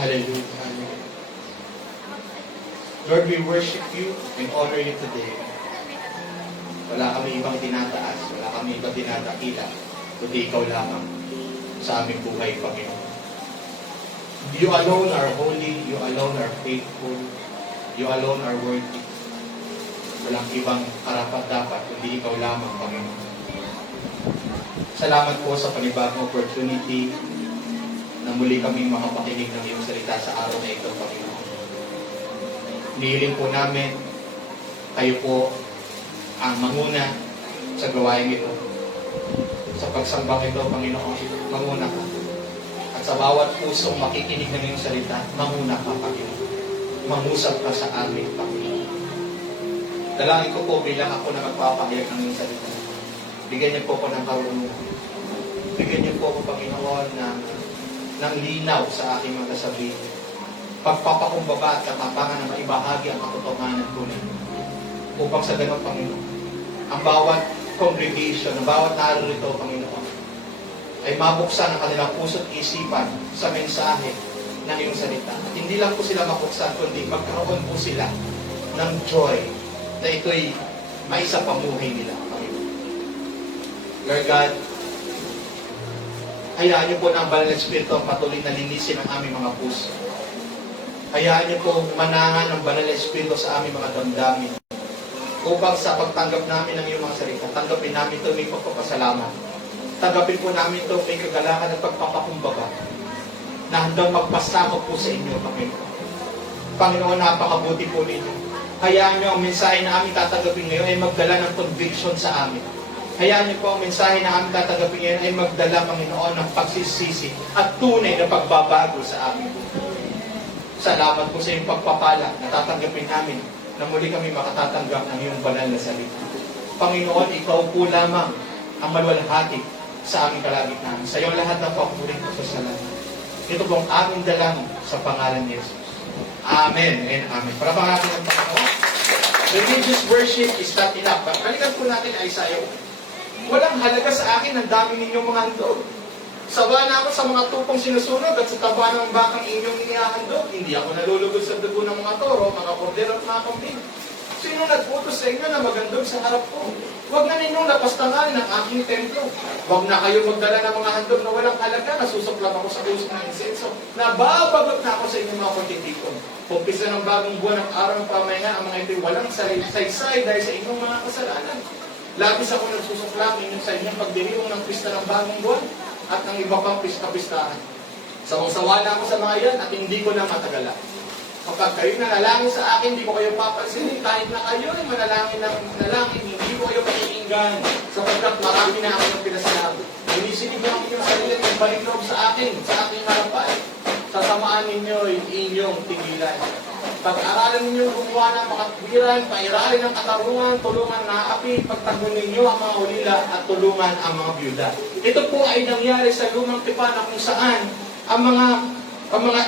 Hallelujah. Hallelujah. Lord, we worship you and honor you today. Wala kami ibang tinataas, wala kami ibang tinatakila, kundi ikaw lamang sa aming buhay, Panginoon. You alone are holy, you alone are faithful, you alone are worthy. Walang ibang karapat-dapat, kundi ikaw lamang, Panginoon. Salamat po sa panibagong opportunity na muli kaming makapakinig ng iyong salita sa araw na ito, Panginoon. Nihiling po namin, kayo po ang manguna sa gawain ito. Sa pagsambang ito, Panginoon, manguna ka. At sa bawat pusong makikinig ng iyong salita, manguna ka, Panginoon. Mangusap ka sa amin, Panginoon. Dalangin ko po bilang ako na magpapahayag ng iyong salita. Bigyan niyo po ako ng karunungan. Bigyan niyo po ako, Panginoon, ng linaw sa aking mga sabihin. Pagpapakumbaba at katapangan na maibahagi ang katotohanan ko ninyo. Upang sa ganun, Panginoon, ang bawat congregation, ang bawat narito, Panginoon, ay mabuksan ang kanilang puso't isipan sa mensahe ng iyong salita. At hindi lang po sila mabuksan, kundi magkaroon po sila ng joy na ito'y maisapamuhay nila, Panginoon. Lord God, hayaan niyo po ng Banal na Espiritu ang patuloy na linisin ang aming mga puso. Hayaan niyo po manangan ng Banal na Espiritu sa aming mga damdamin. Upang sa pagtanggap namin ng iyong mga salita, tanggapin namin ito may pagpapasalamat. Tanggapin po namin ito may kagalakan at pagpapakumbaba na handang magpasakop po sa inyo, Panginoon. Panginoon, napakabuti po ninyo. Hayaan niyo ang mensahe na aming tatanggapin ngayon ay magdala ng conviction sa amin. Hayaan niyo po ang mensahe na aming tatanggapin ngayon ay magdala, Panginoon, ng pagsisisi at tunay na pagbabago sa amin. Salamat po sa iyong pagpapala na tatanggapin namin na muli kami makatatanggap ng iyong banal na salita. Panginoon, ikaw po lamang ang maluwalhati sa aming kalagitnaan. Sa iyong lahat ng papurit at pasalamat. Ito pong aming dalangin sa pangalan ni Jesus. Amen and amen. Para pangalan ng Panginoon. Religious worship is not enough. Balikan po natin Isaiah. Walang halaga sa akin ang dami ninyong mga handog. Sawa na ako sa mga tupong sinusunog at sa taba ng bakang inyong inihahandog. Hindi ako nalulugod sa dugo ng mga toro, mga kordero at mga kambing. Sino nagputos sa inyo na magandog sa harap ko? Huwag na ninyong lapastangan ng aking templo. Huwag na kayo magdala ng mga handog na walang halaga. Nasusuklam ako sa usok ng insenso. Nababagot na ako sa inyong mga kontitikon. Umpisa ng bagong buwan ng araw ng pamahinga, ang mga ito'y walang saysay dahil sa inyong mga kasalanan. Labis ako nagsusuklam sa inyong pagdiriwang ng pista ng bagong buwan at ng iba pang pista-pistahan. Sawang-sawa na ako sa mga yan at hindi ko na matagalan. Kapag kayo nanalangin sa akin, hindi ko kayo papansinin. Kahit na kayo ay manalangin ng manalangin, hindi ko kayo pakinggan. Sapagkat marami na ako ng pinasalamat. Inisigid niyo ang inyong sarili at balik loob sa akin, sa aking harapan. Satamaan ninyo yung inyong tigilan. Pag-aralan ninyo gumawa ng makatwiran, pairalin ng katarungan, tulungan na api, pagtanggol ninyo ang mga ulila at tulungan ang mga byuda. Ito po ay nangyari sa lumang tipan na kung saan ang mga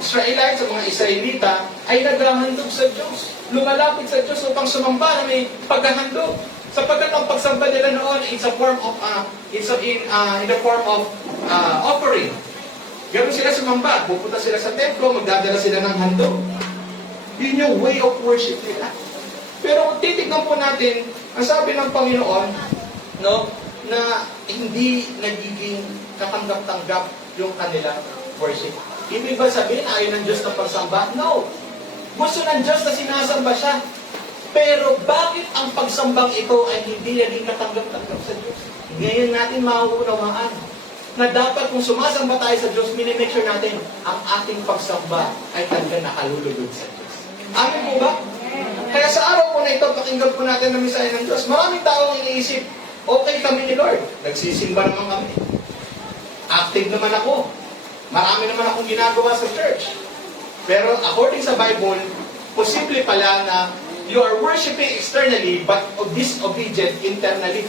Israelites, ang mga Israelita ay naghahandog sa Diyos. Lumalapit sa Diyos upang sumamba na may paghahandog. Sapagkat ang pagsamba nila noon is a form of in the form of offering. Ganun sila sumamba. Pupunta sila sa templo, magdadala sila ng handog. Yun yung way of worship nila. Pero kung titignan po natin, ang sabi ng Panginoon, no, na hindi nagiging katanggap-tanggap yung kanilang worship. Ibig ba sabihin, ayaw ng Diyos na pagsamba? No. Gusto ng Diyos na sinasamba siya. Pero bakit ang pagsambang ito ay hindi naging katanggap-tanggap sa Diyos? Ngayon natin mauunawaan na dapat kung sumasamba tayo sa Diyos, minimake sure natin ang ating pagsamba ay talaga nakalulugod sa Diyos. Amin po ba? Kaya sa araw po na ito, pakinggan po natin ang mensahe ng Diyos. Maraming taong iniisip, okay kami ni Lord. Nagsisimba naman kami. Active naman ako. Marami naman akong ginagawa sa church. Pero according sa Bible, posible pala na you are worshiping externally but disobedient internally.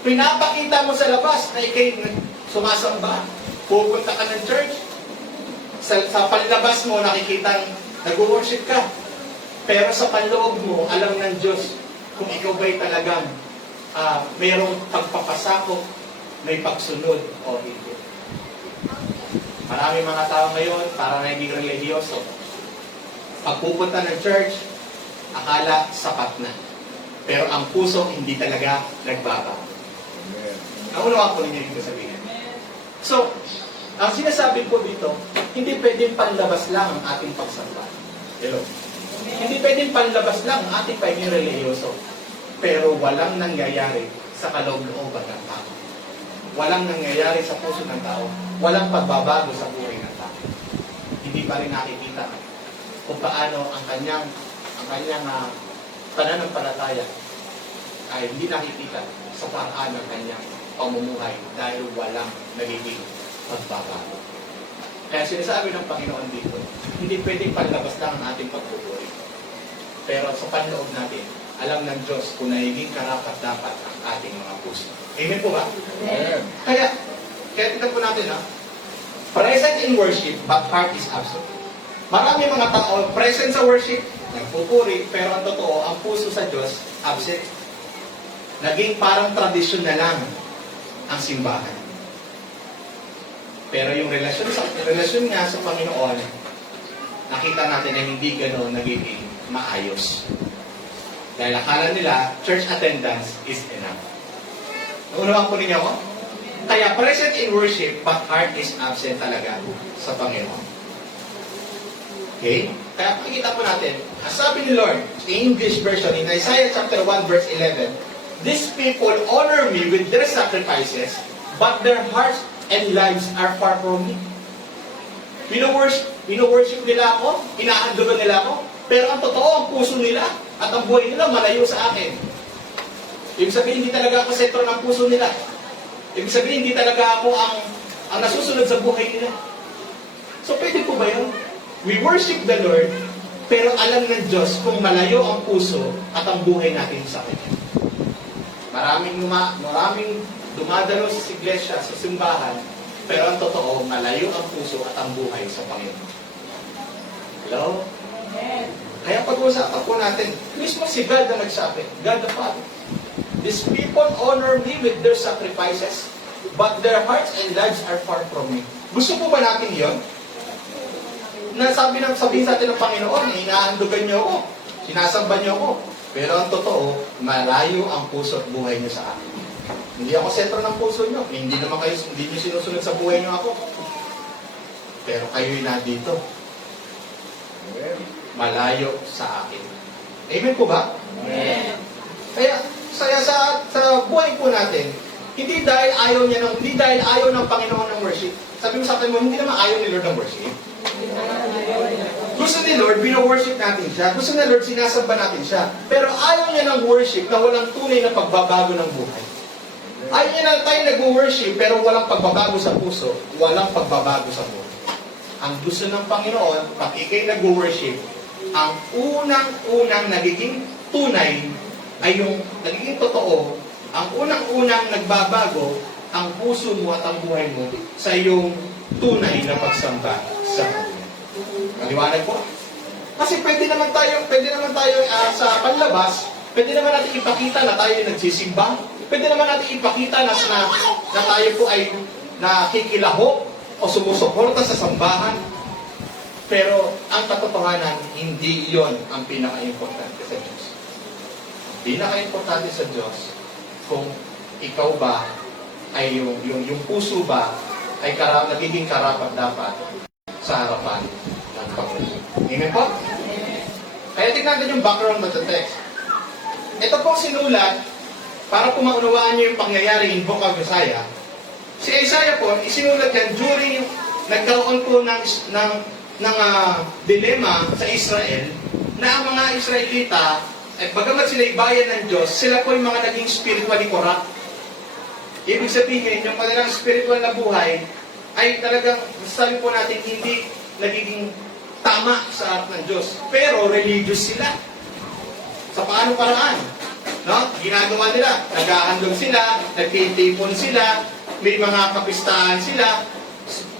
Pinapakita mo sa labas na ikay sumasamba. Pupunta ka ng church. Sa panlabas mo, nakikita nag-worship ka. Pero sa panloob mo, alam ng Diyos kung ikaw ba'y talagang mayroong pagpapasakop, may pagsunod o hindi. Marami mga tao ngayon, parang naging religyoso. Pag pupunta ng church, akala sapat na. Pero ang puso, hindi talaga nagbabago. Naunawa ko ninyo dito sabihin. So, ang sinasabi ko dito, hindi pwedeng panlabas lang ang ating pagsamba. Hello? Hindi pwedeng panlabas lang ang ating pagiging religyoso. Pero walang nangyayari sa kaloob-looban ng tao. Walang nangyayari sa puso ng tao. Walang pagbabago sa buhay ng tao. Hindi pa rin nakikita kung paano ang kanyang pananampalataya ay hindi nakikita sa paraan ng kanyang pamumuhay dahil walang nagiging pagbabago. Kaya sinasabi ng Panginoon dito, hindi pwedeng panlabas lang ang ating pagpupuri. Pero sa panloob natin, alam ng Diyos kung nagiging karapat-dapat ang ating mga puso. Amen po ba? Amen. Kaya tignan po natin present in worship, but heart is absent. Marami mga tao, present sa worship, nagpupuri, pero ang totoo, ang puso sa Diyos, absent. Naging parang tradisyon na lang ang simbahan. Pero yung relasyon nga sa Panginoon, nakita natin na hindi gano'n nagiging maayos. Dahil akala nila, church attendance is enough. Naunawan po ninyo ako? Kaya present in worship, but heart is absent talaga sa Panginoon. Okay? Kaya pakikita po natin, ang sabi ni Lord, English version, in Isaiah chapter 1 verse 11, "These people honor me with their sacrifices, but their hearts and lives are far from me." Wino-worship nila ako, inaandugan nila ako, pero ang totoo, ang puso nila at ang buhay nila malayo sa akin. Ibig sabihin, hindi talaga ako sentro ng puso nila. Ibig sabihin, hindi talaga ako ang nasusunod sa buhay nila. So, pwede po ba yun? We worship the Lord, pero alam ng Diyos kung malayo ang puso at ang buhay natin sa Kanya. Maraming dumadalo sa iglesia, sa simbahan, pero ang totoo, malayo ang puso at ang buhay sa Panginoon. Hello? Kaya pag-usapan po natin, mismo si God na nagsabi, God the Father. These people honor me with their sacrifices, but their hearts and lives are far from me. Gusto po ba natin yon? Sabihin sa atin ng Panginoon, inaandugan niyo ako, sinasamba niyo ako. Pero ang totoo, malayo ang puso at buhay niyo sa akin. Hindi ako sentro ng puso niyo. Hindi niyo sinusunod sa buhay niyo ako. Pero kayo'y nandito. Malayo sa akin. Amen po ba? Amen. Kaya sa buhay po natin, hindi dahil ayaw ng Panginoon ng worship. Sabi mo sa akin mo, hindi naman ayaw ni Lord ng worship. Gusto ni Lord, bino-worship natin siya. Gusto ni Lord, sinasamba natin siya. Pero ayaw niya ng worship na walang tunay na pagbabago ng buhay. Ayaw niya na tayo nag-worship pero walang pagbabago sa puso, walang pagbabago sa buhay. Ang gusto ng Panginoon, pag ikay nag-worship, ang unang nagiging tunay ay yung nagiging totoo, ang unang nagbabago, ang puso mo at ang buhay mo sa iyong tunay na pagsamba sa Kanya. Maliwanag po? Kasi pwede naman tayo sa panlabas, pwede naman natin ipakita na tayo nagsisimba, pwede naman natin ipakita na tayo po ay nakikilahok o sumusuporta sa sambahan. Pero ang katotohanan, hindi yon ang pinaka-importante sa Diyos. Ang pinaka-importante sa Diyos, kung ikaw ba ay yung puso ba ay nagiging karapat-dapat sa harapan ng Panginoon. Amen po? Kaya tignan natin yung background ng text. Ito pong sinulat para po maunawaan niyo yung pangyayari in Book of Isaiah. Si Isaiah po, isinulat yan during nagkaroon po ng dilema sa Israel na ang mga Israelita, bagamat sila bayan ng Diyos, sila po yung mga naging spiritually corrupt. Ibig sabihin, yung kanilang spiritual na buhay ay talagang, sabi po natin, hindi nagiging tama sa harap ng Diyos. Pero religious sila. Sa paano paraan? No? Ginagawa nila. Nag-ahandog sila, nagtitipon sila, may mga kapistahan sila,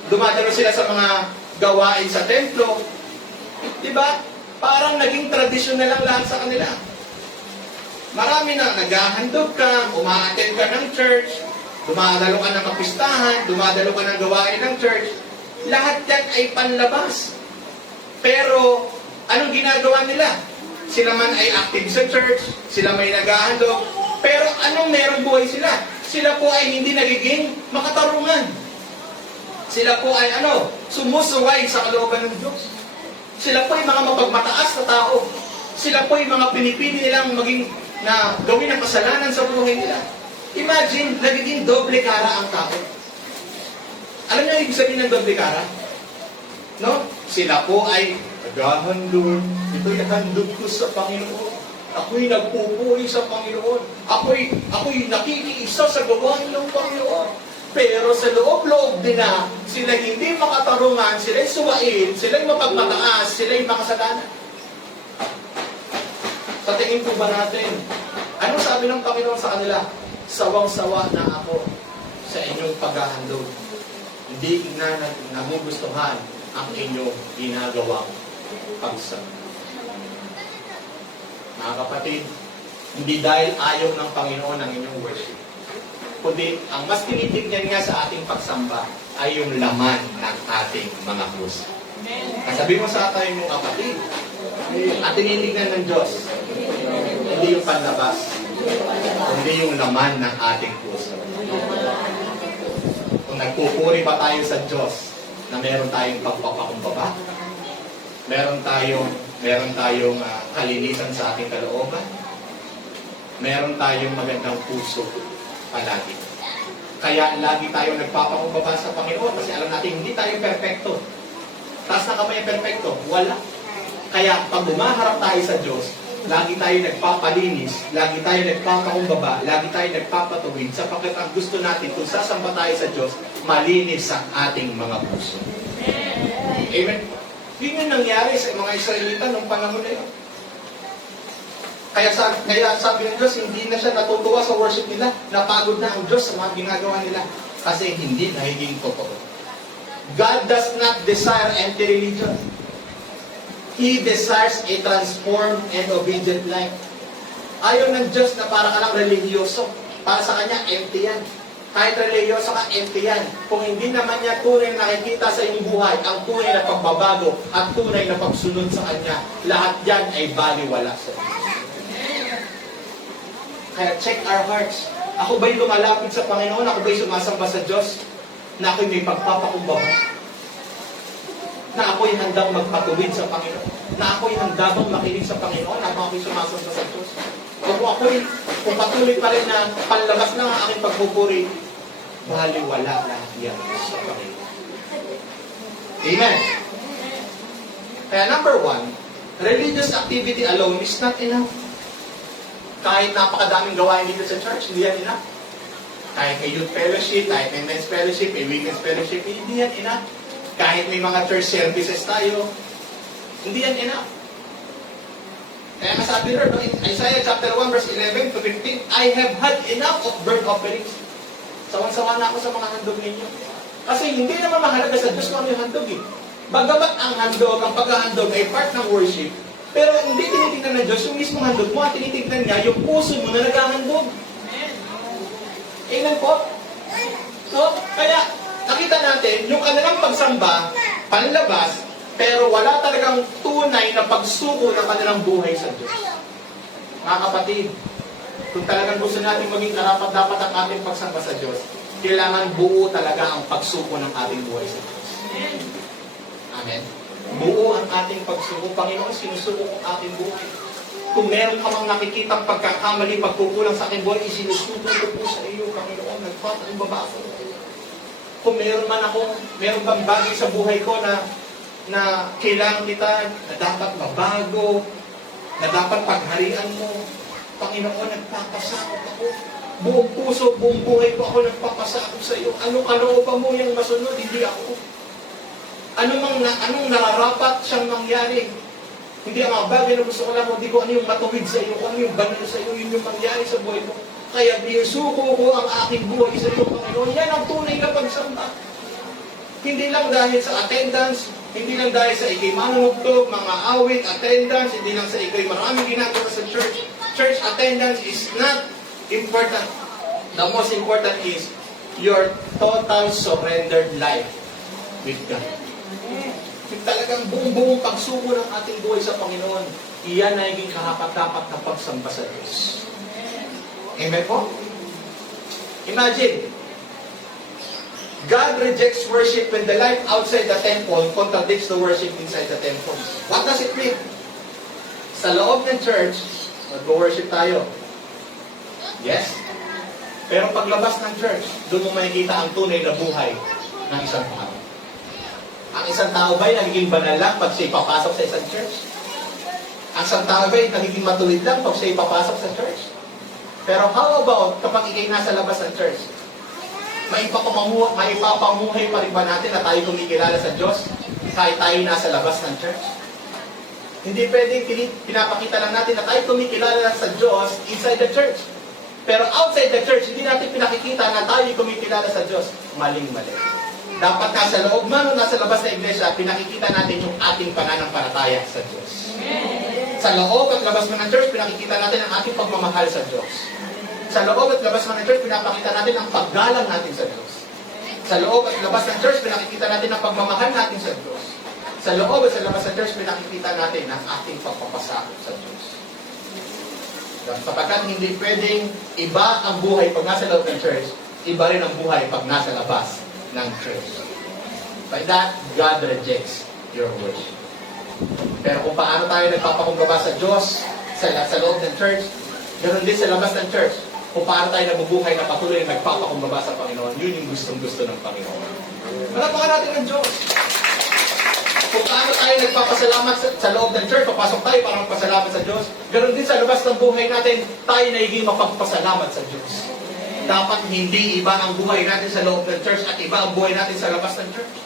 dumadalo sila sa mga gawain sa templo. Diba? Parang naging tradisyon na lang lahat sa kanila. Marami na, naghahandog ka, umaattend ka ng church, dumadalo ka ng kapistahan, dumadalo ka ng gawain ng church, Lahat yan ay panlabas. Pero, anong ginagawa nila? Sila man ay active sa church, sila may nag-ahandog, pero anong merong buhay sila? Sila po ay hindi nagiging makatarungan. Sila po ay sumusuway sa kalooban ng Diyos. Sila po ay mga mapagmataas na tao. Sila po ay mga pinipili nilang gawin ang kasalanan sa buhay nila. Imagine, nagiging doble kara ang tao. Alam niyo ibig sabihin ng doble kara? No? Sila po ay naghahandog. Ito'y handog ko sa Panginoon. Ako'y nagpupuri sa Panginoon. Ako'y nakikiisa sa gawain ng Panginoon. Pero sa loob-loob din na, sila hindi makatarungan, sila'y suwain, sila'y mapagmataas, sila'y makasalanan. Sa tingin po ba natin, anong sabi ng Panginoon sa kanila? Sawang-sawa na ako sa inyong paghahandog. Hindi na nagugustuhan ang inyong ginagawang pagsam. Mga kapatid, hindi dahil ayaw ng Panginoon ang inyong worship, kundi ang mas tinitignan nga sa ating pagsamba ay yung laman ng ating mga puso. Sabi mo sa atin mong kapatid, ang tinitignan ng Diyos, hindi yung panlabas, kundi yung laman ng ating puso. Kung nagpupuri ba tayo sa Diyos na meron tayong pagpapakumbaba, meron tayong kalinisan sa ating kalooban, meron tayong magandang puso palagi. Kaya lagi tayo nagpapakumbaba sa Panginoon kasi alam natin hindi tayo perfecto. Taas na kamay perfecto, wala. Kaya pag bumaharap tayo sa Diyos, lagi tayo nagpapalinis, lagi tayo nagpapakumbaba, lagi tayo nagpapatuwid sapagkat ang gusto natin kung sasamba tayo sa Diyos, malinis ang ating mga puso. Amen? Yun yung nangyari sa mga Israelita nung panahon na yun. Kaya sabi ng Diyos, hindi na siya natutuwa sa worship nila. Napagod na ang Diyos sa mga ginagawa nila. Kasi hindi nagiging totoo. God does not desire empty religion. He desires a transformed and obedient life. Ayaw ng Diyos na para ka lang religyoso. Para sa Kanya, empty yan. Kahit religyoso ka, empty yan. Kung hindi naman niya tunay nakikita sa iyong buhay, ang tunay na pagbabago at tunay na pagsunod sa Kanya, lahat yan ay baliwala sa iyo. Kaya check our hearts. Ako ba'y lumalapit sa Panginoon? Ako ba'y sumasamba sa Diyos? Na ako'y may pagpapakumbaba? Na ako'y handang magpatuwid sa Panginoon? Na ako'y handang makinig sa Panginoon? Na ako'y sumasamba sa Diyos? Kung patuloy pa rin na panlabas lang ang aking pagpupuri, baliwala lahat yan sa Panginoon. Amen. Kaya number 1, religious activity alone is not enough. Kahit napakadaming gawain dito sa church, hindi yan enough. Kahit may youth fellowship, kahit may men's fellowship, may weekend fellowship, hindi yan enough. Kahit may mga church services tayo, hindi yan enough. Kaya sabi Lord, in Isaiah chapter 1 verse 11 to 15, I have had enough of burnt offerings. Sawang-sawa na ako sa mga handog ninyo. Kasi hindi naman mahalaga sa Diyos kung ano yung handog eh. Bagamat ang handog, ang paghahandog ay part ng worship, pero hindi tinitignan ng Diyos yung mismong handog mo, at tinitignan niya yung puso mo na naghahandog. Amen po? So, kaya nakita natin, yung kanilang pagsamba, panlabas, pero wala talagang tunay na pagsuko ng kanilang buhay sa Diyos. Mga kapatid, kung talagang gusto natin maging karapat-dapat ang ating pagsamba sa Diyos, kailangan buo talaga ang pagsuko ng ating buhay sa Diyos. Amen. Buo ang ating pagsuko. Panginoon, sinusuko ko ang ating buhay. Kung meron ka mang nakikitang pagkakamali, pagkukulang sa aking buhay, isinusuko ko po sa iyo, Panginoon. Nagpapalimbaba ako. Kung meron bang bagay sa buhay ko na kailangan kita, na dapat mabago, na dapat pagharian mo, Panginoon, nagpapasakot ako. Buong puso, buong buhay ko ako nagpapasakot sa iyo. Anong kalooban mo yung masunod, hindi ako. Anong nararapat siyang mangyari? Hindi ang mga bagay na gusto ko lang, hindi ko ano yung matuwid sa iyo, ano yung banal sa iyo, yun yung mangyari sa buhay mo. Kaya binusuko ko ang aking buhay sa iyo, Panginoon. Yan ang tunay na pagsamba. Hindi lang dahil sa attendance, hindi lang dahil sa ikay manunugtog, mga awit, attendance, hindi lang sa ikay maraming ginagawa sa church. Church attendance is not important. The most important is your total surrendered life. with God. Yung talagang buong pagsuko ng ating buhay sa Panginoon, iyan na naging karapat-dapat na pagsamba sa Diyos. Amen po? Imagine, God rejects worship when the life outside the temple contradicts the worship inside the temple. What does it mean? Sa loob ng church, mag-worship tayo. Yes. Pero paglabas ng church, doon mo makikita ang tunay na buhay ng isang tao. Ang isang tao ba'y nagiging banal lang pag siya ipapasok sa isang church? Ang isang tao ba'y nagiging matulid lang pag siya ipapasok sa church? Pero how about kapag ikay nasa labas ng church? Maipapamuhay pa rin ba natin na tayo kumikilala sa Diyos kahit tayo nasa labas ng church? Hindi pwedeng pinapakita lang natin na tayo kumikilala sa Diyos inside the church. Pero outside the church, hindi natin pinakikita na tayo kumikilala sa Diyos. Maling-mali. Dapat nasa loob man o nasa labas ng iglesia, pinakikita natin yung ating pananampalataya sa Diyos. Sa loob at labas man ng church, pinakikita natin ang ating pagmamahal sa Diyos. Sa loob at labas man ng church, pinapakita natin ang paggalang natin sa Diyos. Sa loob at labas ng church, pinakikita natin ang pagmamahal natin sa Diyos. Sa loob at sa labas ng church, pinakikita natin ang ating pagpapasakop sa Diyos. Sapagkat hindi pwedeng iba ang buhay pag nasa loob ng church, iba rin ang buhay pag nasa labas ng church. By that, God rejects your worship. Pero kung paano tayo nagpapakumbaba sa Diyos, sa loob ng church, ganoon din sa labas ng church, kung paano tayo nabubuhay na patuloy na nagpapakumbaba sa Panginoon, yun yung gustong-gusto ng Panginoon. Palapakan natin ng Diyos. Kung paano tayo nagpapasalamat sa loob ng church, papasok tayo para magpasalamat sa Diyos, ganoon din sa labas ng buhay natin, tayo nagiging mapagpasalamat sa Diyos. Dapat hindi iba ang buhay natin sa loob ng church at iba ang buhay natin sa labas ng church.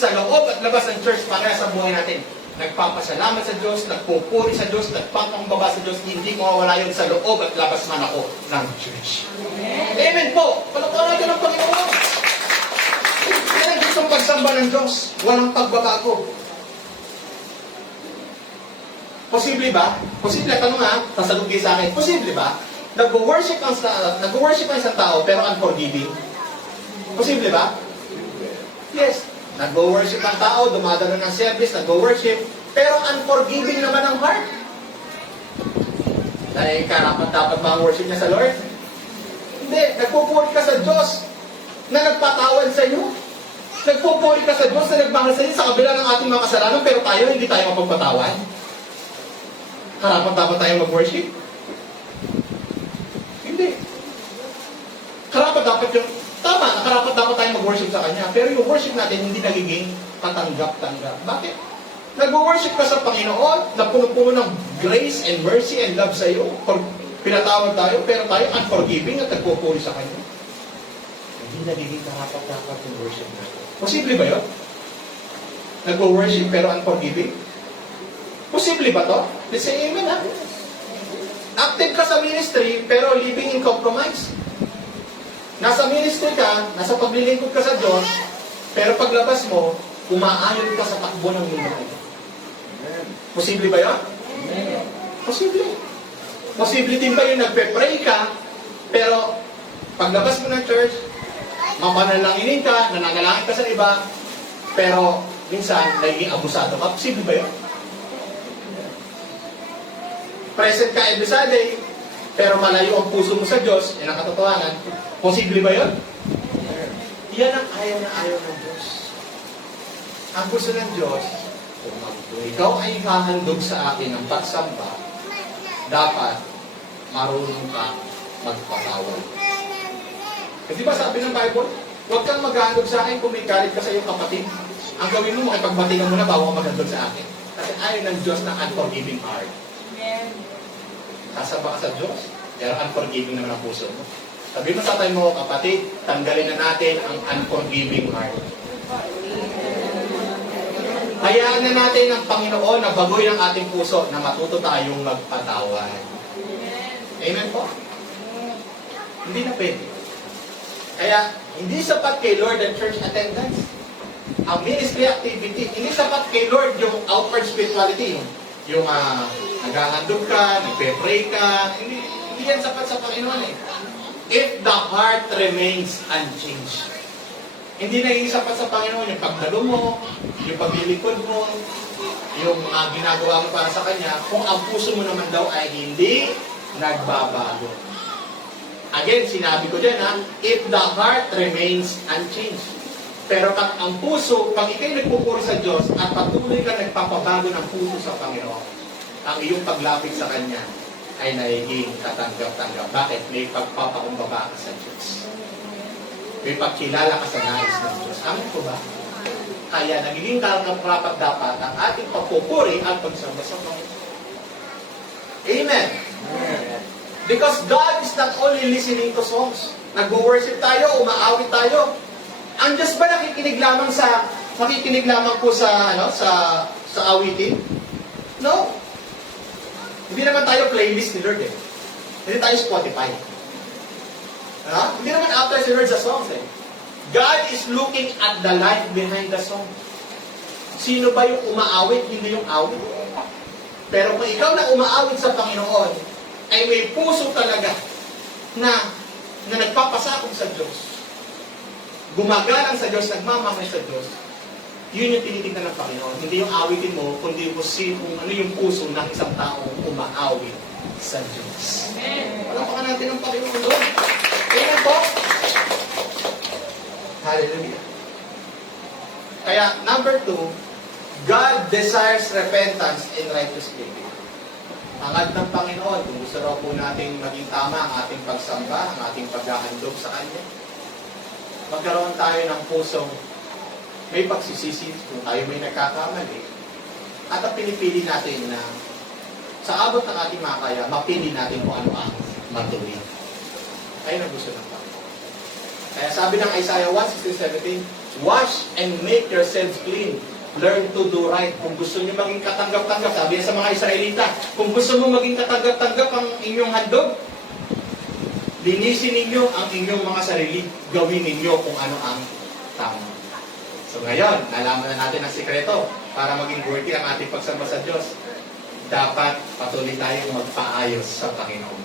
Sa loob at labas ng church, parehas ang buhay natin. Nagpapasalamat sa Diyos, nagpupuri sa Diyos, nagpapangbaba sa Diyos, hindi mawawala yun sa loob at labas man ako ng church. Amen po! Palakpakan natin ang Panginoon! Yan ang gustong pagsamba ng Diyos. Walang pagbabago. Posible ba? Posible, tanong ha, sasagot kayo sa akin. Posible ba? Nag-worship ang isang tao pero unforgiving? Posible ba? Yes. Nag-worship ang tao, dumadalo ng service, nag-worship, pero unforgiving naman ang heart. Dahil karapat-dapat ba ang worship niya sa Lord? Hindi. Nagpupuri ka sa Diyos na nagpatawan sa iyo. Nagpupuri ka sa Diyos na nagmahal sa iyo sa kabila ng ating mga kasalanan, pero tayo, hindi tayo mapagpatawan. Karapat-dapat tayo mag-worship? Hindi. Karapat-dapat yung tama, nakarapat-dapat tayo mag-worship sa Kanya. Pero yung worship natin hindi nagiging katanggap-tanggap. Bakit? Nag-worship ka sa Panginoon na puno-puno ng grace and mercy and love sa iyo. Pinatawag tayo, pero tayo unforgiving at nagpupuri sa Kanya. Hindi nagiging karapat-dapat yung worship natin. Posible ba yun? Nag-worship pero unforgiving? Posible ba to? Let's say amen ha? Active ka sa ministry pero living in compromise. Nasa ministry ka, nasa paglilingkod ka sa Diyos, pero paglabas mo, umaayon ka sa takbo ng mundo. Posible ba yun? Posible. Posible din ba yung nagpe-pray ka, pero paglabas mo ng church, mapanalanginin ka, nananalangin ka sa iba, pero minsan, nagiging abusado ka. Posible ba yun? Present ka every Sunday, pero malayo ang puso mo sa Diyos, yan ang katotohanan. Posible ba yun? Yan ang ayaw na ayaw ng Diyos. Ang gusto ng Diyos, kung ikaw ay hahandog sa akin ng pagsamba, dapat marunong ka magpatawad. Kasi ba sabi ng Bible, huwag kang maghahandog sa akin kung may galit ka sa iyong kapatid. Ang gawin mo, makipagbatigan mo na bago ka maghandog sa akin. Kasi ayaw ng Diyos na unforgiving heart. Kasaba ka sa Diyos, pero unforgiving naman ang puso mo. Sabi mo sa tayo mo, kapatid, tanggalin na natin ang unforgiving heart. Hayaan na natin ang Panginoon na bagoy ang ating puso na matuto tayong magpatawad. Amen po? Hindi na pwede. Kaya, hindi sapat kay Lord ang church attendance. Ang ministry activity, hindi sapat kay Lord yung outward spirituality. Yung naghahandog ka, nagpe-pray ka, hindi yan sapat sa Panginoon eh. If the heart remains unchanged. Hindi naging sapat sa Panginoon yung pagdalo mo, yung paglilikod mo, yung ginagawa mo para sa Kanya, kung ang puso mo naman daw ay hindi nagbabago. Again, sinabi ko dyan if the heart remains unchanged. Pero pag ang puso, pag ikay nagpupuri sa Diyos at patuloy ka nagpapabago ng puso sa Panginoon, ang iyong paglapit sa Kanya ay nagiging katanggap-tanggap. Bakit? May pagpapakumbaba ka sa Diyos. May pagkilala ka sa nais ng Diyos. Amin ko ba? Kaya nagiging karapat dapat ang ating pagpupuri at pagsamba sa Panginoon. Amen. Because God is not only listening to songs. Nag-worship tayo, umaawit tayo. Ang Diyos ba nakikinig lamang po sa awitin? No. Hindi naman tayo playlist ni Lord eh. Hindi tayo Spotify. Hindi naman after si Lord sa songs eh. God is looking at the life behind the song. Sino ba yung umaawit, hindi yung awit? Pero kung ikaw na umaawit sa Panginoon, ay may puso talaga na nagpapasakop sa Diyos. Gumagalang sa Diyos, nagmamahal sa Diyos. Yun yung tinitignan ng Panginoon. Hindi yung awitin mo, kundi kung ano yung puso ng isang taong umaawit sa Diyos. Amen. Palapakan natin ang Panginoon doon. Amen po? Hallelujah. Kaya, number 2, God desires repentance and righteous living. Hangad ng Panginoon, kung gusto raw po natin maging tama ang ating pagsamba, ang ating paghahandog sa Kanya, magkaroon tayo ng pusong may pagsisisi kung tayo may nagkakamali. At ang pinipili natin na sa abot ng ating makaya, mapili natin kung ano ang matuwid. Ayun ang gusto ng Panginoon. Kaya sabi ng Isaiah 1:16-17, wash and make yourselves clean. Learn to do right. Kung gusto niyo maging katanggap-tanggap, sabi sa mga Israelita, kung gusto mo maging katanggap-tanggap ang inyong handog, linisin ninyo ang inyong mga sarili. Gawin ninyo kung ano ang tama. So ngayon, nalaman na natin ang sikreto para maging worthy ang ating pagsamba sa Diyos. Dapat patuloy tayong magpaayos sa Panginoon.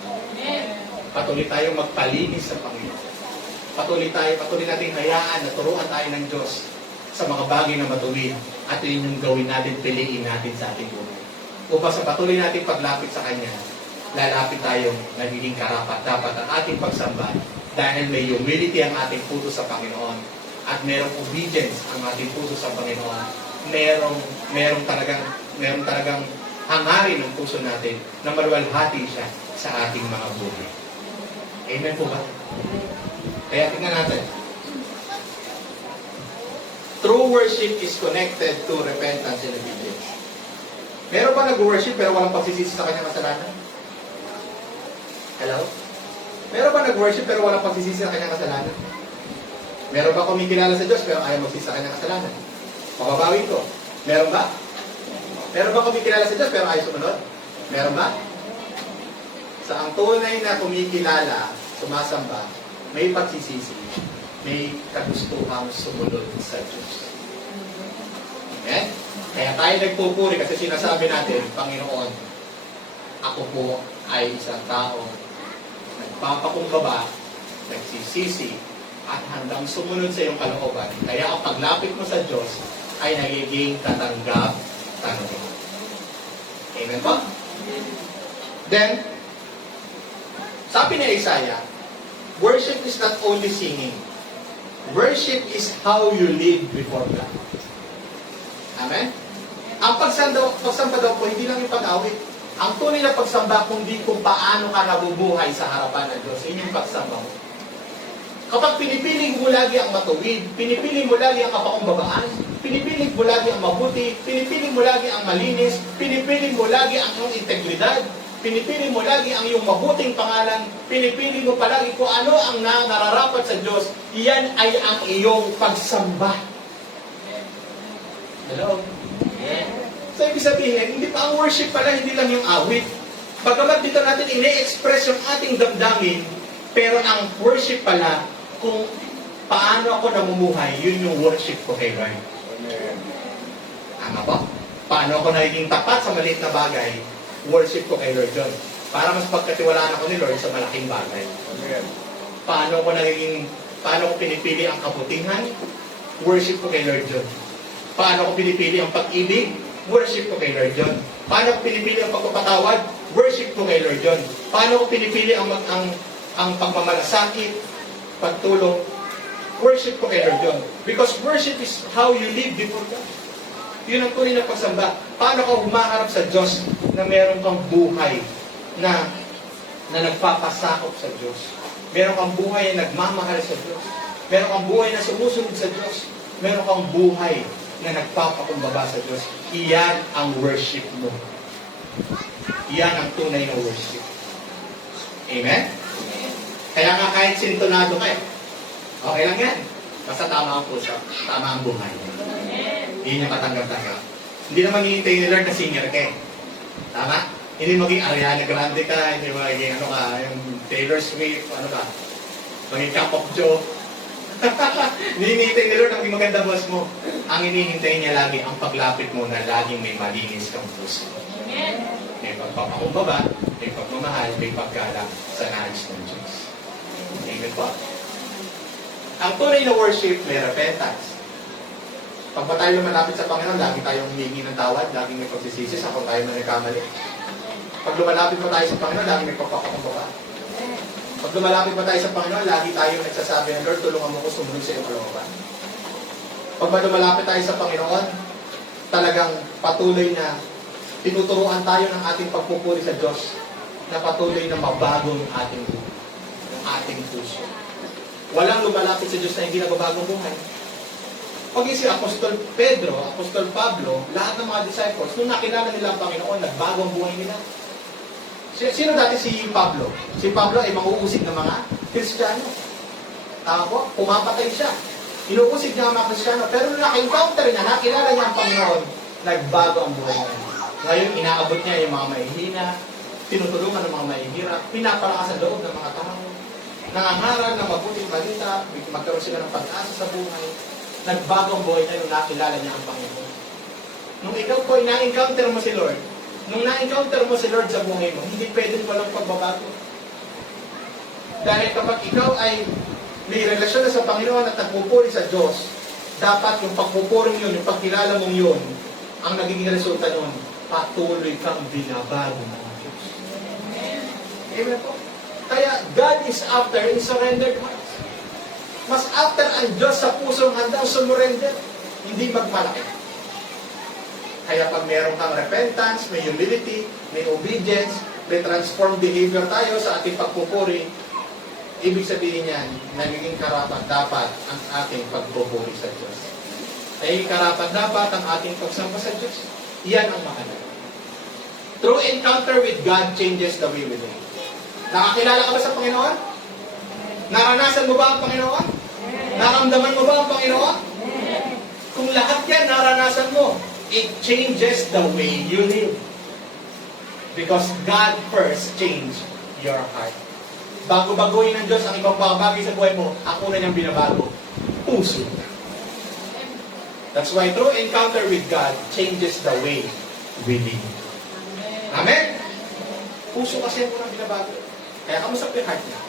Patuloy tayong magpalinis sa Panginoon. Patuloy nating hayaan na turuan tayo ng Diyos sa mga bagay na matuwid at yun yung gawin natin, piliin natin sa ating buhay. Upang sa patuloy nating paglapit sa Kanya, lalapit tayong nagiging karapat-dapat ang ating pagsamba dahil may humility ang ating puso sa Panginoon at merong obedience ang ating puso sa Panginoon. Merong talagang hangarin ng puso natin na maluwalhati siya sa ating mga buhay. Amen po ba? Kaya tingnan natin. True worship is connected to repentance and obedience. Meron ba nag-worship pero walang pagsisisi sa kanyang kasalanan? Hello? Meron ba nag-worship pero walang pagsisisi sa kanyang kasalanan? Meron ba kumikilala sa Diyos pero ayaw magsisi sa kanyang kasalanan? Mababawin ko. Meron ba? Meron ba kumikilala sa Diyos pero ayaw sumunod? Meron ba? Sa ang tunay na kumikilala, sumasamba, may pagsisisi, may kagustuhang sumunod sa Diyos. Amen? Kaya tayo nagpupuri kasi sinasabi natin, Panginoon, ako po ay isang tao nagpapakumbaba, nagsisisi, at handang sumunod sa iyong kalooban. Kaya ang paglapit mo sa Diyos ay nagiging katanggap-tanggap. Amen po? Then, sabi ni Isaiah, worship is not only singing. Worship is how you live before God. Amen? Ang pagsamba daw po, hindi lang yung pag-awit. Ang tunay na pagsamba, kundi kung paano ka nabubuhay sa harapan ng Diyos. Yun yung pagsamba mo. Kapag pinipiling mo lagi ang matuwid, pinipiling mo lagi ang kapakumbabaan, pinipiling mo lagi ang mabuti, pinipiling mo lagi ang malinis, pinipiling mo lagi ang iyong integridad, pinipiling mo lagi ang iyong mabuting pangalan, pinipiling mo palagi kung ano ang nararapat sa Diyos, iyan ay ang iyong pagsamba. Hello? So, ibig sabihin, hindi pa ang worship pala, hindi lang yung awit. Bagamat dito natin ine-express yung ating damdamin, pero ang worship pala, kung paano ako namumuhay, yun yung worship ko kay Lord. Tama ba? Paano ako nagiging tapat sa maliit na bagay, worship ko kay Lord yun. Para mas pagkatiwalaan ako ni Lord sa malaking bagay. Paano ako nagiging Paano ko pinipili ang kabutihan? Worship ko kay Lord John. Paano ko pinipili ang pag-ibig? Worship ko kay Lord John. Paano ko pinipili ang pagpapatawad? Worship ko kay Lord John. Paano ko pinipili ang pagmamalasakit, pagtulong? Worship ko kay Lord John. Because worship is how you live before God. Yun ang tunay na pagsamba. Paano ka humaharap sa Diyos na meron kang buhay na nagpapasakop sa Diyos? Meron kang buhay na nagmamahal sa Diyos. Meron kang buhay na sumusunod sa Diyos. Meron kang buhay na nagpapakumbaba sa Diyos. Iyan ang worship mo. Iyan ang tunay na worship. Amen? Kaya nga kahit sintonado kayo, okay lang yan. Basta tama ang puso. Tama ang buhay. Hindi niya katanggap-tanggap. Hindi naman hihintay ni Lord na singer ka eh. Tama? Hindi maging Ariana Grande ka, hindi maging yung Taylor Swift, maging Cup of Joe. Hindi hinihintay ni Lord ang maganda boss mo. Ang hinihintay niya lagi, ang paglapit mo na laging may malinis kang puso. May pagpapakumbaba, may pagmamahal, may paggalang sa knowledge ng Diyos. Amen po. Ang tunay na worship, may repentance. Pag pa tayo lumalapit sa Panginoon, lagi tayong humingi ng tawad, laging may pagsisisi sa kung tayo nagkamali. Pag lumalapit pa tayo sa Panginoon, lagi may pagpapakumbaba. Pag lumalapit pa tayo sa Panginoon, lagi tayong nagsasabi ng Lord, tulungan mo ko sumunod sa iyong kalooban. Pag lumalapit tayo sa Panginoon, talagang patuloy na tinuturuan tayo ng ating pagpupuri sa Diyos na patuloy na mabago ang ating puso. Walang lumalapit sa Diyos na hindi nagbabagong buhay. Pag si Apostol Pedro, Apostol Pablo, lahat ng mga disciples, nung nakilala nila ang Panginoon, nagbago ang buhay nila. Sino dati si Pablo? Si Pablo ay manguusig ng mga Kristiyano. Tama po? Pumapatay siya. Inuusig niya ang mga Kristiyano. Pero nung naka-encounter niya, nakilala niya ang Panginoon, nagbago ang buhay niya. Ngayon, inaabot niya yung mga mahihina, tinutulungan ng mga mahihirap, pinapalakas ang loob ng mga tao, nangangaral ng mabuting balita, magkaroon sila ng pag-asa sa buhay. Nagbago ang buhay niya nung nakilala niya ang Panginoon. Nung ikaw po ay na-encounter mo si Lord, nung na-encounter mo si Lord sa buhay mo, hindi pwedeng walang pagbabago. Dahil kapag ikaw ay may relasyon na sa Panginoon at nagpupuri sa Diyos, dapat yung pagpupuri yun, yung pagkilala mong yun, ang nagiging resulta nun, patuloy kang binabago ng Diyos. Amen po. Kaya God is after in surrendered hearts. Mas after ang Diyos sa pusong handang sumurrender, hindi magmalaki. Kaya pag meron kang repentance, may humility, may obedience, may transformed behavior tayo sa ating pagpupuri, ibig sabihin yan, nagiging karapat dapat ang ating pagpupuri sa Diyos. Ay karapat dapat ang ating pagsamba sa Diyos. Iyan ang mahalaga. True encounter with God changes the way we live. Nakakilala ka ba sa Panginoon? Naranasan mo ba ang Panginoon? Naramdaman mo ba ang Panginoon? Kung lahat yan naranasan mo, it changes the way you live. Because God first changed your heart. Bago-baguhin ng Diyos ang ibang bagay sa buhay mo, ang una niyang binabago, puso. That's why true encounter with God changes the way we live. Amen? Puso kasi ang unang binabago. Kaya kamusta yung heart niya?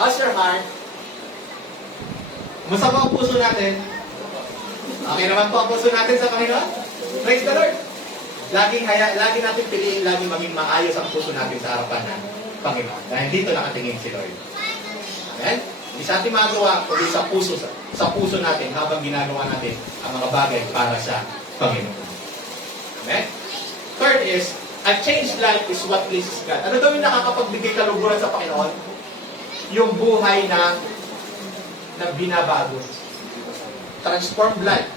How's your heart? Kamusta ba ang puso natin? Okay naman po ang puso natin sa Panginoon? Praise the Lord! Lagi natin piliin, lagi maging maayos ang puso natin sa harapan ng Panginoon. Dahil dito nakatingin si Lord. Amen? Hindi sa ating magawa, kundi sa puso natin habang ginagawa natin ang mga bagay para sa Panginoon. Amen? Third is, a changed life is what pleases God. Ano daw yung nakakapagbigay kaluguran sa Panginoon? Yung buhay na binabago. Transformed life.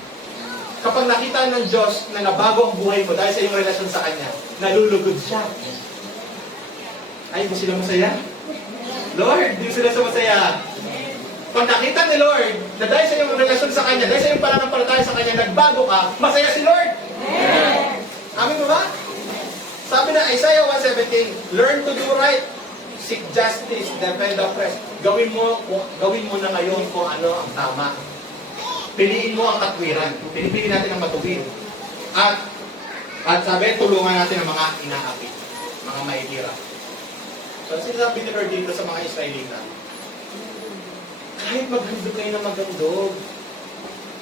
Kapag nakita ng Diyos na nabago ang buhay mo dahil sa iyong relasyon sa Kanya, nalulugod siya. Ay, di sila masaya? Lord, di sila masaya. Pag nakita ni Lord na dahil sa iyong relasyon sa Kanya, dahil sa iyong pananampalataya sa Kanya, nagbago ka, masaya si Lord. Amin mo ba? Sabi na Isaiah 1:17, learn to do right, seek justice, defend the oppressed. Gawin mo na ngayon kung ano ang tama. Piliin mo ang katwiran. Pinipili natin ang matuwid. At sabi, tulungan natin ang mga inaapi, mga mahihirap. So, sinasabi ni Lord dito sa mga Israelita, kahit maghandog kayo na maghandog,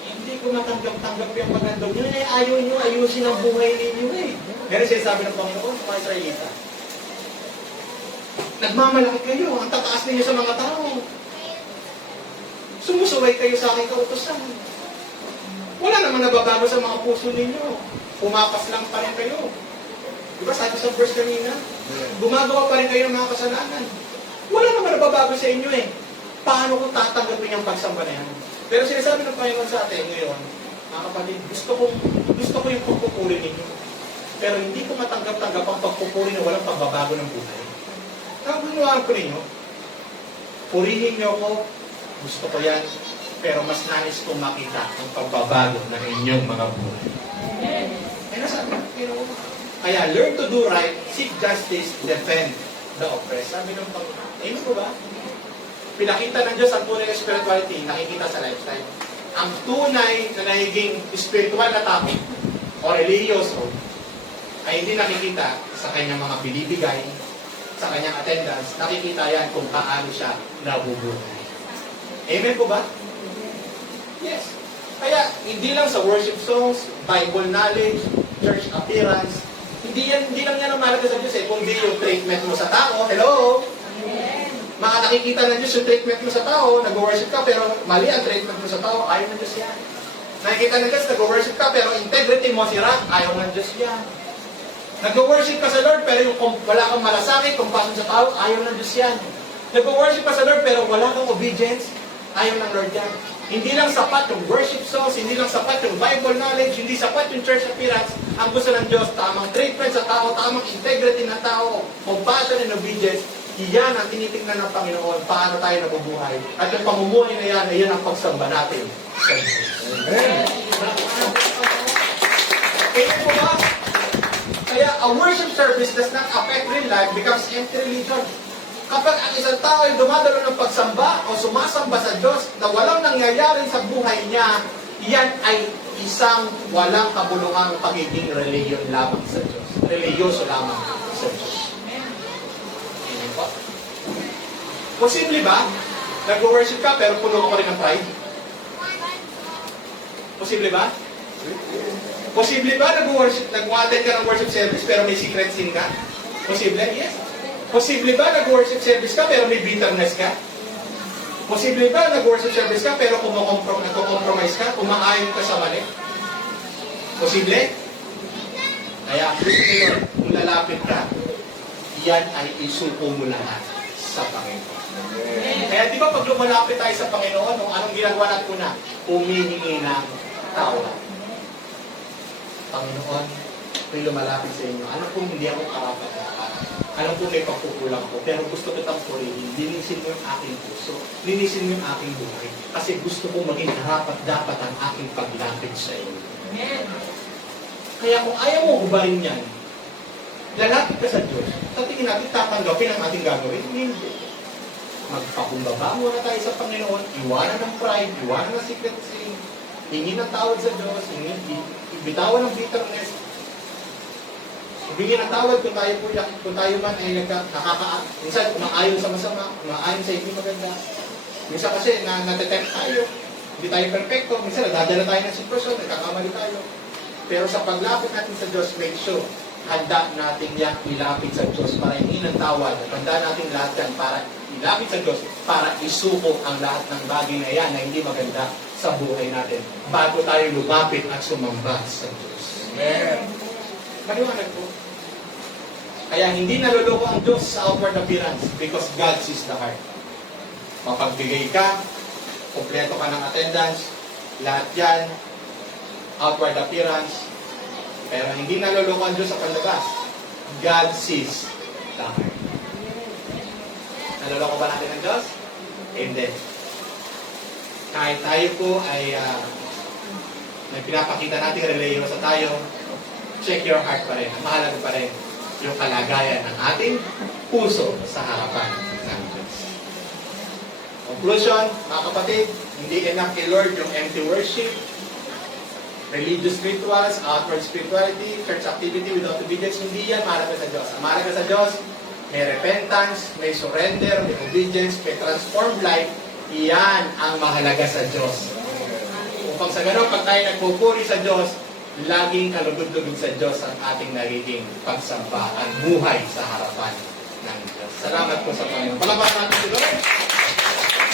hindi ko matanggap-tanggap yung maghandog nyo. Ayaw nyo, ayusin ang buhay ninyo eh. Pero sinasabi ng Panginoon sa mga Israelita, nagmamalaki kayo, ang tataas ninyo sa mga tao. Sumusuway kayo sa aking kautosan. Wala naman nababago sa mga puso ninyo. Pumapas lang pa rin kayo. Diba sabi sa verse kanina? Gumagawa pa rin kayo ng mga kasalanan. Wala naman nababago sa inyo eh. Paano kung tatanggapin yung pagsamba na yan? Pero sinasabi ng Panginoon sa atin ngayon, mga kapatid, gusto ko yung pagpupuri ninyo. Pero hindi ko matanggap-tanggap ang pagpupuri na walang pagbabago ng buhay. Kagunuhan ko ninyo, purihin niyo ako, gusto ko yan, pero mas nais kong makita ang pagbabago ng inyong mga buhay. Kaya nasabi ng Panginoon, kaya learn to do right, seek justice, defend the oppressed. Sabi ng Panginoon, ayun ko ba? Pinakita ng Diyos ang tunay na spirituality, nakikita sa lifestyle. Ang tunay na nagiging spiritual na topic o religyoso ay hindi nakikita sa kanyang mga binibigay, sa kanyang attendance, nakikita yan kung paano siya nabubuhay. Amen po ba? Yes. Kaya, hindi lang sa worship songs, Bible knowledge, church appearance, hindi lang yan ang mahalaga sa Diyos eh, kundi yung treatment mo sa tao. Hello? Amen. Nakikita ng Diyos yung treatment mo sa tao, nag-worship ka, pero mali ang treatment mo sa tao, ayaw ng Diyos yan. Nakikita ng Diyos, nag-worship ka, pero integrity mo sira, ayaw ng Diyos yan. Nag-worship ka sa Lord, pero yung wala kang malasakit, compassion sa tao, ayaw ng Diyos yan. Nag-worship ka sa Lord, pero wala kang obedience, ayaw ng Lord yan. Hindi lang sapat yung worship songs, hindi lang sapat yung Bible knowledge, hindi sapat yung church appearance. Ang gusto ng Diyos, tamang treatment sa tao, tamang integrity ng tao, compassion and obedience. Iyan ang tinitingnan ng Panginoon, paano tayo nabubuhay. At yung pamumuhay na yan, iyan ang pagsamba natin sa Diyos. Amen. Kaya po ba? Kaya a worship service does not affect real life, becomes empty religion. Kapag ang isang tao ay dumadalo ng pagsamba o sumasamba sa Diyos na walang nangyayari sa buhay niya, iyan ay isang walang kabuluhang pagiging religion lamang sa Diyos. Religyoso lamang sa Diyos. Posible ba? Nag-worship ka pero puno ka pa rin ng pride? Posible ba? Posible ba nag-attend ka ng worship service pero may secret sin ka? Posible? Yes. Posible ba nag-worship service ka pero may bitterness ka? Posible ba nag-worship service ka pero nagko-compromise ka? Umaayon ka sa mali? Posible? Kaya, kung lalapit ka, yan ay isuko mo lahat sa Panginoon. Kaya di ba pag lumalapit tayo sa Panginoon, anong ginagawa natin una? Humihingi ng tawad. Panginoon, may lumalapit sa inyo. Alam kong hindi ako karapat-dapat. Alam kong may pagkukulang ko. Pero gusto kitang purihin. Linisin mo yung aking puso. Linisin mo yung aking buhay. Kasi gusto kong maging karapat-dapat ang aking paglapit sa iyo. Kaya kung ayaw mo hubarin yan, lalapit ka sa Diyos, sa tingin natin tatanggapin ang ating gagawin. Hindi. Magpakumbaba muna tayo sa Panginoon, iwanan ng pride, iwanan ng secret sin, hingi ng tawad sa Diyos, ibitawan ng bitterness, ibigin ng tawad kung tayo man ay minsan umaayon sa masama, umaayon sa hindi maganda. Minsan kasi natetect tayo, hindi tayo perfecto, minsan nagdadala tayo ng sitwasyon, nagkakamali tayo. Pero sa paglapit natin sa Diyos, make sure handa natin yan ilapit sa Diyos para hingin ng tawad. Handa natin lahat yan para ilapit sa Diyos para isuko ang lahat ng bagay na yan na hindi maganda sa buhay natin bago tayo lumapit at sumamba sa Diyos. Amen. Maliwanag po. Kaya hindi naluloko ang Diyos sa outward appearance because God sees the heart. Mapagbigay ka, kompleto ka ng attendance, lahat yan, outward appearance, pero hindi naluloko ang Diyos sa panlabas. God sees the heart. Naluloko ba natin ang Diyos? Hindi. Kahit tayo po ay may pinapakita natin religyoso tayo, check your heart pa rin. Ang mahalaga pa rin yung kalagayan ng ating puso sa harapan ng Diyos. Conclusion, mga kapatid, hindi enough kay Lord yung empty worship, religious rituals, outward spirituality, church activity without obedience, hindi yan mahalaga sa Diyos. Ang mahalaga sa Diyos, may repentance, may surrender, may obedience, may transformed life, Iyan ang mahalaga sa Diyos. Upang sa ganun, pag tayo nagpupuri sa Diyos, laging kalugod-lugod sa Diyos ang ating nagiging pagsamba at buhay sa harapan ng Diyos. Salamat po sa Panginoon. Palakpakan natin si Lord.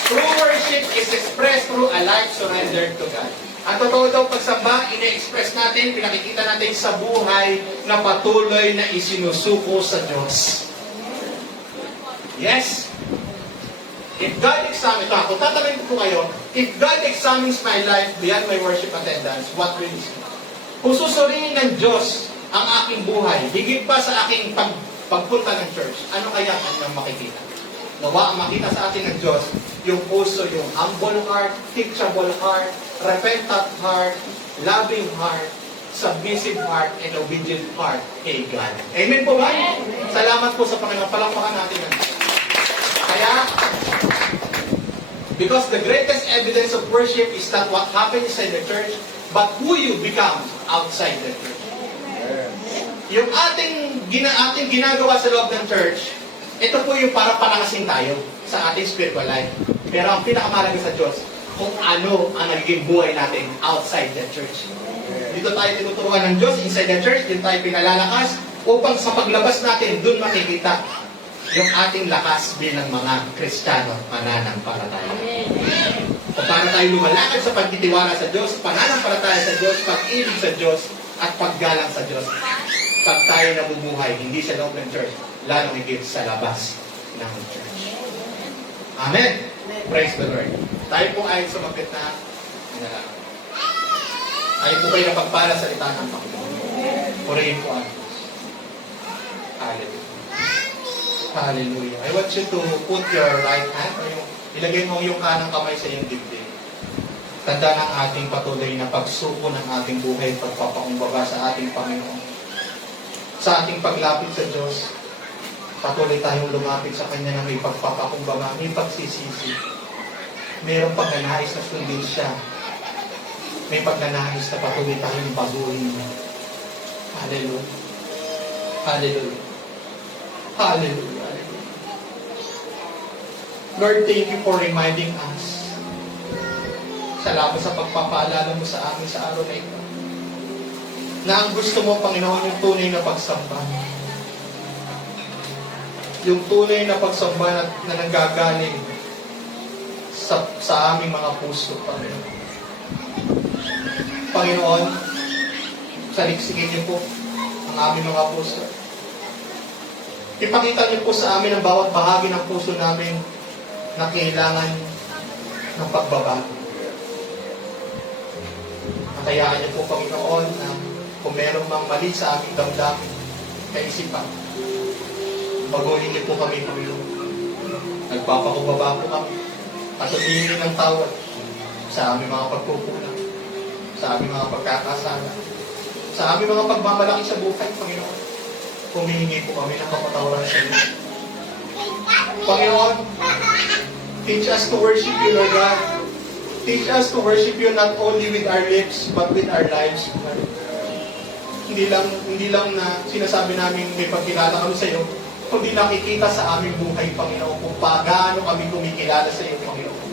True worship is expressed through a life surrendered to God. Ang totoo daw pagsamba, ine-express natin, pinakikita natin sa buhay na patuloy na isinusuko sa Diyos. Yes. If God examines, ito ako, tatanungin ko kayo, if God examines my life beyond my worship attendance, what will He see? Kung susuriin ng Diyos ang aking buhay, higit pa sa aking pagpunta ng church, ano kaya kanyang makikita? Nawa ang makita sa atin ng Diyos, yung puso, yung humble heart, teachable heart, repentant heart, loving heart, submissive heart, and obedient heart kay God. Amen po ba? Salamat po sa Panginoon. Palakpakan natin ng Diyos. Kaya, because the greatest evidence of worship is not what happens inside the church, but who you become outside the church. Yung ating ginagawa sa loob ng church, ito po yung para palakasin tayo sa ating spiritual life. Pero ang pinakamahalaga sa Diyos, kung ano ang nagiging buhay natin outside the church. Dito tayo tinuturuan ng Diyos, inside the church, dito tayo pinalalakas, upang sa paglabas natin, dun makikita yung ating lakas bilang mga Kristiyano mananampalataya. O para tayo lumalakad sa pagtitiwala sa Diyos, pananampalataya sa Diyos, pag-ibig sa Diyos, at paggalang sa Diyos. Pag tayo nabubuhay, hindi sa loob ng church, lalong higit sa labas ng church. Amen! Praise the Lord. Tayo po ay sumapit na nanalangin. Tayo po kayo napagpala sa salita ng Panginoon. Purihin po ang Diyos. Hallelujah. Hallelujah. I want you to put your right hand, o yung, ilagay mo yung kanang kamay sa iyong dibdib. Tanda ng ating patuloy na pagsuko ng ating buhay, pagpapakumbaba sa ating Panginoon. Sa ating paglapit sa Diyos, patuloy tayong lumapit sa Kanya na may pagpapakumbaba, may pagsisisi. Mayroong pagnanais na sundin siya. May pagnanais na patuloy tayong baguhin. Hallelujah. Hallelujah. Hallelujah. Lord, thank you for reminding us. Salamat sa pagpapaalala mo sa amin sa araw na ito. Na ang gusto mo, Panginoon, yung tunay na pagsamba. Yung tunay na pagsamba na nanggagaling sa aming mga puso, Panginoon. Panginoon, saliksikin niyo po ang aming mga puso. Ipakita niyo po sa amin ang bawat bahagi ng puso namin na kailangan ng pagbabago. Natayaan niyo po, Panginoon, na kung merong mang mali sa aming damdamin, kaisipan, baguhin niyo po kami, Panginoon. Nagpapakumbaba po kami at humingi ng tawad sa aming mga pagkukulang, sa aming mga pagkakasala, sa aming mga pagmamalaki sa buhay, Panginoon. Humihingi po kami ng kapatawaran sa inyo. Panginoon, teach us to worship you, Lord God. Teach us to worship you not only with our lips, but with our lives, Lord. Hindi lang na sinasabi namin may pagkilala kami sa iyo, kundi nakikita sa aming buhay, Panginoon, kung paano kami kumikilala sa iyo, Panginoon.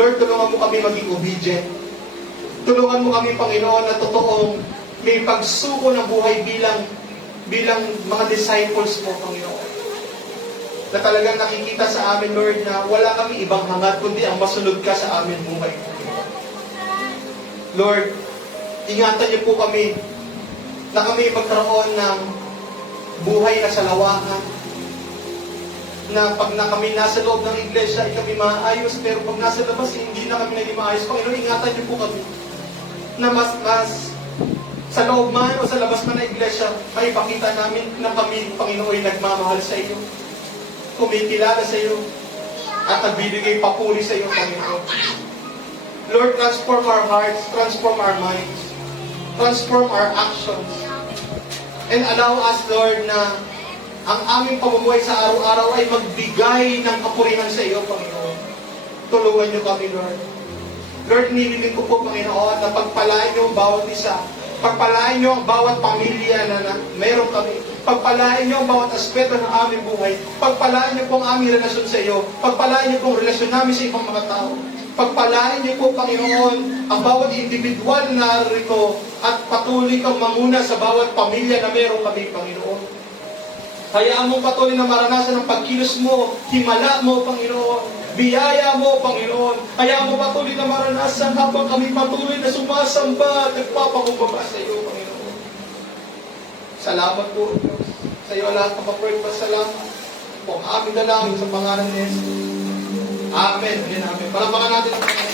Lord, tulungan mo kami maging obedient. Tulungan mo kami, Panginoon, na totoong may pagsuko ng buhay bilang mga disciples mo, Panginoon. Na talagang nakikita sa amin, Lord, na wala kami ibang hangad, kundi ang masunod ka sa amin buhay, Panginoon. Lord, ingatan niyo po kami na kami magkaroon ng buhay na sa lawakan, na pag na kami nasa loob ng iglesia, ay kami maayos, pero pag nasa labas, hindi na kami naging maayos. Panginoon, ingatan niyo po kami na mas sa loob man o sa labas man ng iglesia, maipakita namin na kami, Panginoon, ay nagmamahal sa iyo, kumikilala sa iyo, at nagbibigay papuri sa iyo, Panginoon. Lord, transform our hearts, transform our minds, transform our actions, and allow us, Lord, na ang aming pamumuhay sa araw-araw ay magbigay ng kapurihan sa iyo, Panginoon. Tulungan niyo kami, Lord. Lord, nilibig ko po, Panginoon, na pagpalain niyo ang bawat isa. Pagpalain niyo ang bawat pamilya na meron kami. Pagpalain niyo ang bawat aspeto ng aming buhay. Pagpalain niyo po ang aming relasyon sa iyo. Pagpalain niyo po ang relasyon namin sa ibang mga tao. Pagpalain niyo po, Panginoon, ang bawat individual na narito at patuloy kang mamuna sa bawat pamilya na meron kami, Panginoon. Hayaan mo patuloy na maranasan ang pagkilos mo, himala mo, Panginoon. Biyaya mo, Panginoon. Hayaan mo patuloy na maranasan habang kami patuloy na sumasamba at nagpapakumbaba sa iyo, Panginoon. Salamat po, Diyos. Sa iyo lahat ng papagpasalamat. Po ang aming dalangin sa pangalan ni Jesus. Amen. Amen. Palapakan natin ang